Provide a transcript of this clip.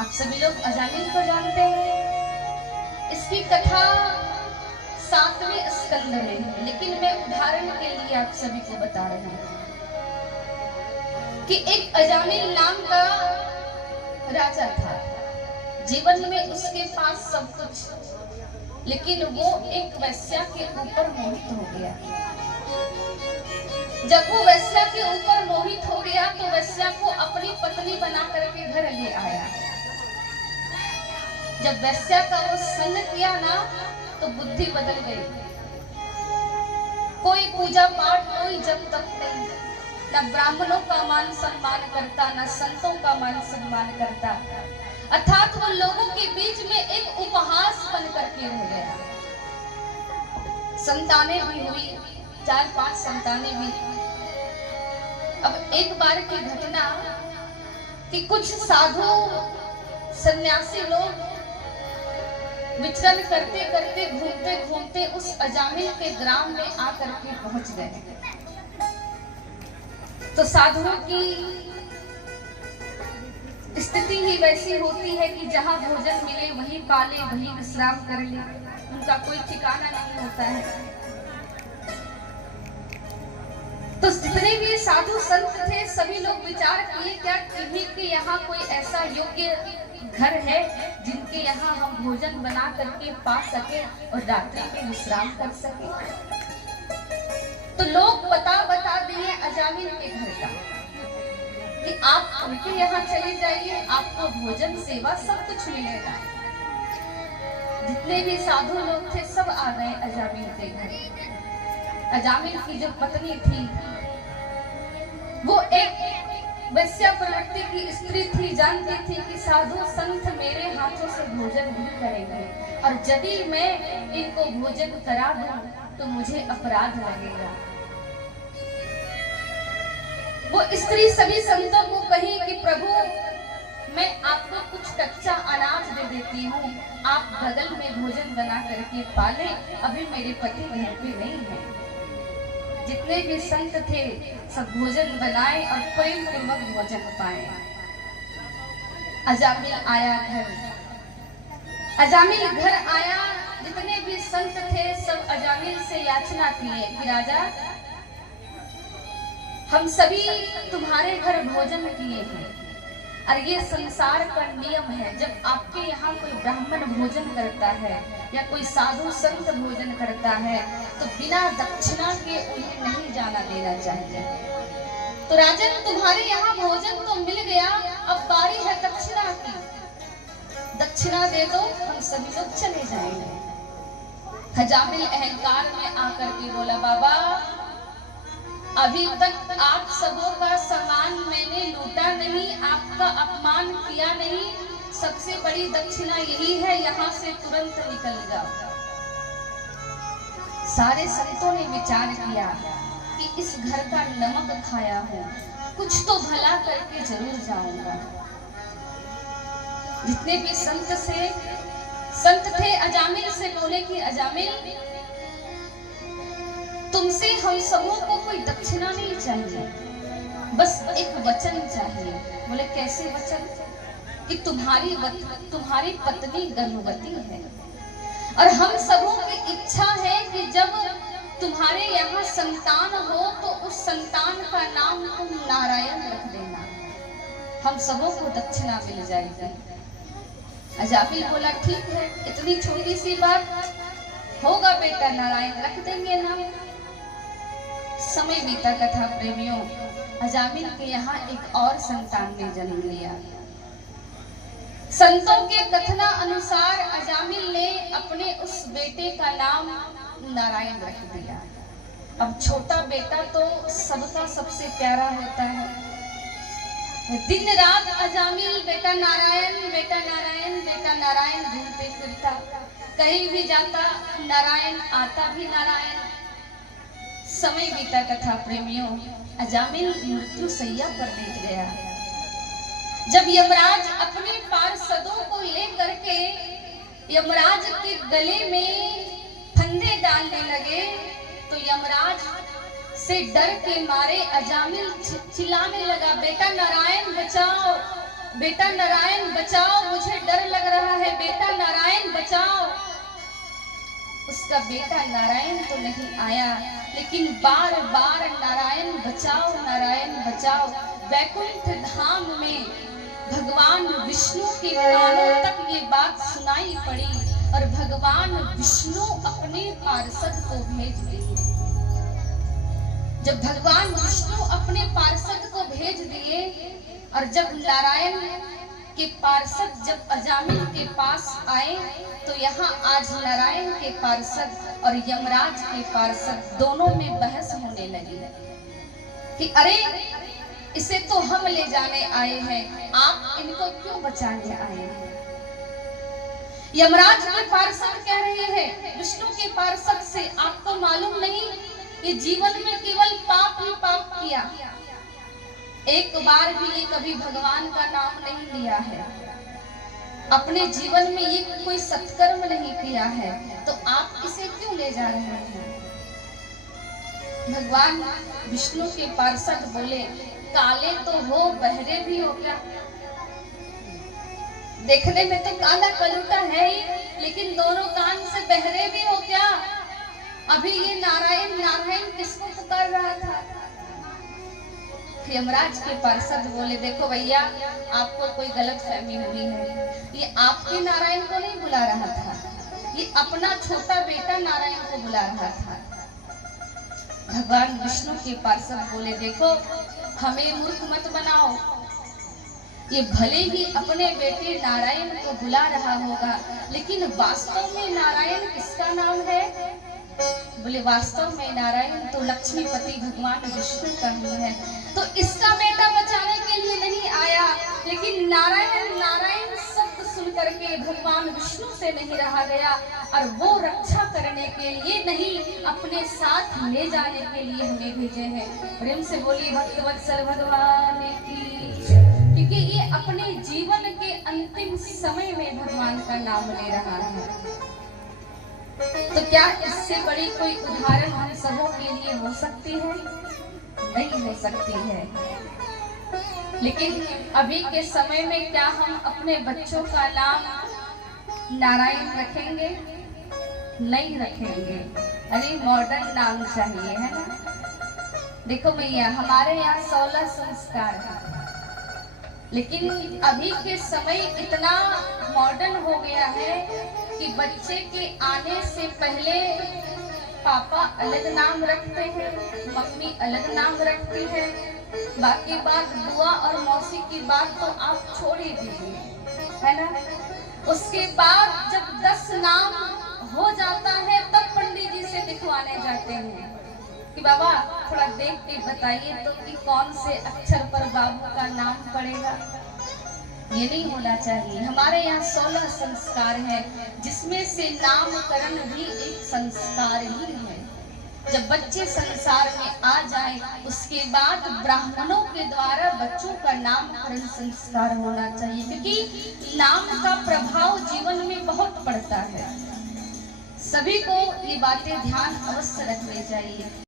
आप सभी लोग अजामिल को जानते हैं। इसकी कथा 7वें स्कंद में है, लेकिन मैं उदाहरण के लिए आप सभी को बता रही हूँ कि एक अजामिल नाम का राजा था। जीवन में उसके पास सब कुछ, लेकिन वो एक वेश्या के ऊपर मोहित हो गया। जब वो वेश्या के ऊपर मोहित हो गया तो वेश्या को अपनी पत्नी बना करके घर ले आया। जब वेश्या का वो संग किया ना तो बुद्धि बदल गई। कोई पूजा पाठ, कोई जब तक नहीं, न ब्राह्मणों का मान सम्मान करता, न संतों का मान सम्मान करता, अर्थात वो लोगों के बीच में एक उपहास बन करके रह गया। संतानें भी हुई, 4-5 संतानें भी। अब एक बार की घटना कि कुछ साधु सन्यासी लोग विचरण करते करते, घूमते घूमते उस अजामिल के ग्राम में आकर के पहुंच गए। तो साधुओं की स्थिति ही वैसी होती है कि जहां भोजन मिले वहीं पाले, वहीं विश्राम कर ले, उनका कोई ठिकाना नहीं होता है। तो जितने भी साधु संत थे सभी लोग विचार किए क्या किन्हीं के यहाँ कोई ऐसा योग्य घर है जिनके यहाँ हम भोजन बना करके पा सके और रात्रि में विश्राम कर सके। तो लोग बता दिए अजामिल के घर का कि आप उनके यहाँ चले जाइए, आपको भोजन सेवा सब कुछ मिलेगा। जितने भी साधु लोग थे सब आ गए अजामिल के घर। अजामिल की जो पत्नी थी वो एक वैश्या प्रवृत्ति की स्त्री थी। जानती थी कि साधु संत मेरे हाथों से भोजन नहीं करेंगे और यदि मैं इनको भोजन करा दूं तो मुझे अपराध लगेगा। वो स्त्री सभी संतों को कही कि प्रभु मैं आपको कुछ कच्चा अनाज दे देती हूँ, आप बगल में भोजन बना करके पाले, अभी मेरे पति घर पे नहीं है। जितने भी संत थे सब भोजन बनाए और प्रेम पूर्वक भोजन पाए। अजामिल आया घर। अजामिल घर आया, जितने भी संत थे सब अजामिल से याचना किए कि राजा हम सभी तुम्हारे घर भोजन किए हैं और ये संसार का नियम है, जब आपके यहाँ कोई ब्राह्मण भोजन करता है या कोई साधु संत भोजन करता है तो बिना दक्षिणा के उन्हें नहीं जाना देना चाहिए। तो राजन तुम्हारे यहाँ भोजन तो मिल गया, अब बारी है दक्षिणा की। दक्षिणा दे दो, हम सभी लोग चले जाएंगे। अजामिल अहंकार में आकर के बोला बाबा अभी तक आप सबों का सम्मान मैंने लूटा नहीं, आपका अपमान किया नहीं, सबसे बड़ी दक्षिणा यही है, यहाँ से तुरंत निकल जाओ। सारे संतों ने विचार किया कि इस घर का नमक खाया हूँ, कुछ तो भला करके जरूर जाऊंगा। जितने भी संत थे अजामिल से बोले कि अजामिल तुमसे हम सबों को कोई दक्षिणा नहीं चाहिए, बस एक वचन चाहिए। बोले कैसे वचन? कि तुम्हारी पत्नी गर्भवती है और हम सबों की इच्छा है कि जब तुम्हारे यहाँ संतान हो तो उस संतान का नाम तुम नारायण रख देना, हम सबों को दक्षिणा मिल जाएगी। अजामिल बोला ठीक है, इतनी छोटी सी बात, होगा बेटा नारायण रख देंगे नाम। समय बीता कथा प्रेमियों, अजामिल के यहाँ एक और संतान ने जन्म लिया। संतों के कथना अनुसार अजामिल ने अपने उस बेटे का नाम नारायण रख दिया। अब छोटा बेटा तो सबका सबसे प्यारा होता है। दिन रात अजामिल बेटा नारायण, बेटा नारायण, बेटा नारायण घूमते फिरता, कहीं भी जाता नारायण, आता भी नारायण। समय बीता कथा प्रेमियों, अजामिल मृत्यु सैया पर लेट गया। जब यमराज अपने पार्षदों को लेकर के यमराज के गले में फंदे डालने लगे तो यमराज से डर के मारे अजामिल चिल्लाने लगा बेटा नारायण बचाओ, बेटा नारायण बचाओ, मुझे डर लग रहा है, बेटा नारायण बचाओ। उसका बेटा नारायण तो नहीं आया, लेकिन बार बार नारायण बचाओ, नारायण बचाओ। वैकुंठ धाम में भगवान विष्णु के कानों तक ये बात सुनाई पड़ी और भगवान विष्णु अपने पार्षद को भेज दिए। जब भगवान विष्णु अपने पार्षद को भेज दिए और जब नारायण के पार्षद जब अजामिल के पास आए, तो यहाँ आज नारायण के पार्षद और यमराज के पार्षद दोनों में बहस होने लगी कि अरे इसे तो हम ले जाने आए हैं, आप इनको क्यों बचाने आए हैं। यमराज के पार्षद कह रहे हैं विष्णु के पार्षद से, आपको मालूम नहीं ये जीवन में केवल पाप ही पाप किया, एक बार भी ये कभी भगवान का नाम नहीं लिया है, अपने जीवन में ये कोई सत्कर्म नहीं किया है, तो आप इसे क्यों ले जा रहे हैं। भगवान विष्णु के पार्षद बोले, काले तो हो बहरे भी हो क्या। देखने में तो काला कलूटा है ही, लेकिन दोनों कान से बहरे भी हो क्या। अभी ये नारायण नारायण किसको पुकार रहा था। यमराज के पार्षद बोले, देखो भैया आपको कोई गलत फहमी हुई है, ये आपके नारायण को नहीं बुला रहा था, ये अपना छोटा बेटा नारायण को बुला रहा था। भगवान विष्णु के पार्षद बोले, देखो हमें मूर्ख मत बनाओ, ये भले ही अपने बेटे नारायण को बुला रहा होगा, लेकिन वास्तव में नारायण किसका नाम है। बोले वास्तव में नारायण तो लक्ष्मीपति भगवान विष्णु का ही है, तो इसका बेटा बचाने के लिए नहीं आया, लेकिन नारायण नारायण शब्द सुन करके भगवान विष्णु से नहीं रहा गया और वो रक्षा करने के लिए नहीं, अपने साथ ले जाने के लिए हमें भेजे हैं। प्रेम से बोलिए भक्तवत्सल भगवान की, क्योंकि ये अपने जीवन के अंतिम समय में भगवान का नाम ले रहा है। तो क्या इससे बड़ी कोई उदाहरण हम सबों के लिए हो सकती है। नहीं हो सकती है। लेकिन अभी के समय में क्या हम अपने बच्चों का नाम नारायण रखेंगे? नहीं रखेंगे। अरे मॉडर्न नाम चाहिए, है ना। देखो भैया हमारे यहाँ 16 संस्कार है, लेकिन अभी के समय इतना मॉडर्न हो गया है कि बच्चे के आने से पहले पापा अलग नाम रखते हैं, मम्मी अलग नाम रखती है, बाकी बात बुआ और मौसी की बात तो आप छोड़ ही दीजिए, है ना। उसके बाद जब 10 नाम हो जाता है तब पंडित जी से दिखवाने जाते हैं कि बाबा थोड़ा देख के बताइए तो कि कौन से अक्षर पर बाबू का नाम पड़ेगा। ये नहीं होना चाहिए। हमारे यहाँ 16 संस्कार है, जिसमें से नामकरण भी एक संस्कार ही है। जब बच्चे संसार में आ जाए उसके बाद ब्राह्मणों के द्वारा बच्चों का नामकरण संस्कार होना चाहिए, क्योंकि नाम का प्रभाव जीवन में बहुत पड़ता है। सभी को ये बातें ध्यान अवश्य रखनी चाहिए।